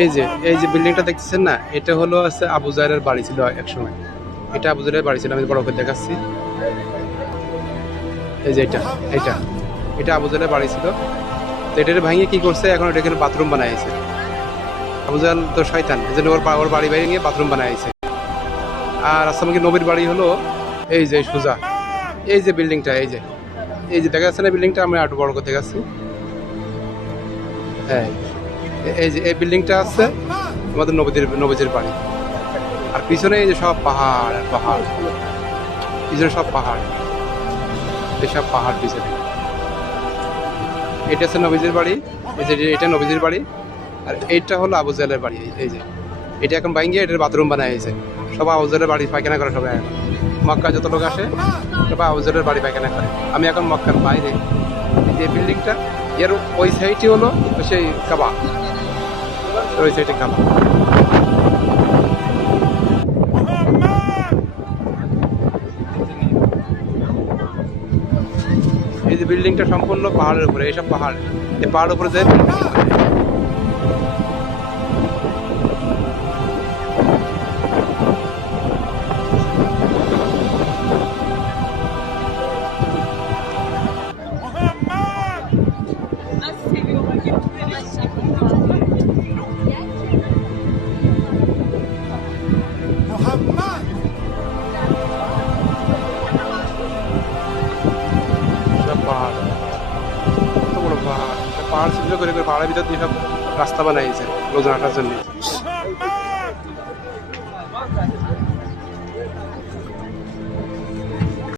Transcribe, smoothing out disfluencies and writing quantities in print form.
এই যে বিল্ডিংটা দেখতেছেন না, এটা হলো আছে আবু জাহেলের বাড়ি ছিল একসময়। এটা আবু জাহেলের বাড়ি ছিল, আমি বড় করে দেখাচ্ছি। এই যে এটা এটা আবু জাহেলের বাড়ি ছিল। তো এটার ভাঙিয়ে কি করছে, এখন এটা এখানে বাথরুম বানাইছে। আবু জাহেল তো শয়তান, এই জন্য ওর বাড়ি বাইরে নিয়ে বাথরুম বানাইছে। আর আসলামকে নবীর বাড়ি হলো এই যে সোজা, এই যে বিল্ডিংটা, এই যে দেখা যাচ্ছে না বিল্ডিংটা, আমি একটু বড় করে দেখাচ্ছি। হ্যাঁ, এই যে এই বিল্ডিংটা আছে আমাদের নবীজির বাড়ি। আর পিছনে এই যে সব পাহাড় আর পাহাড়, পিছনে সব পাহাড়, এসব পাহাড় পিছনে। এটা হচ্ছে নবীজির বাড়ি, এই যে এটা নবীজির বাড়ি। আর এইটা হলো আবু জাহেলের বাড়ি। এই যে এটা এখন বাইঙ্গে এটার বাথরুম বানাইছে। সব আবু জাহেলের বাড়ি পায়খানা করে সবাই। এখন মক্কা যত লোক আসে সবাই আবু জাহেলের বাড়ি পায়খানা করে। আমি এখন মক্কার বাইরে, এই যে বিল্ডিংটা, এর ওই সাইডটি হলো সেই কাবা, ওই সাইডে কাবা। এই যে বিল্ডিংটা সম্পূর্ণ পাহাড়ের উপরে, এইসব পাহাড়, এই পাহাড়ের উপরে যে সব পাহাড়, কত বড় পাহাড়। পাহাড় ছিদ্র করে করে পাহাড়ের ভিতর দিয়ে সব রাস্তা বানাইছে লোকজন হাঁটার জন্য।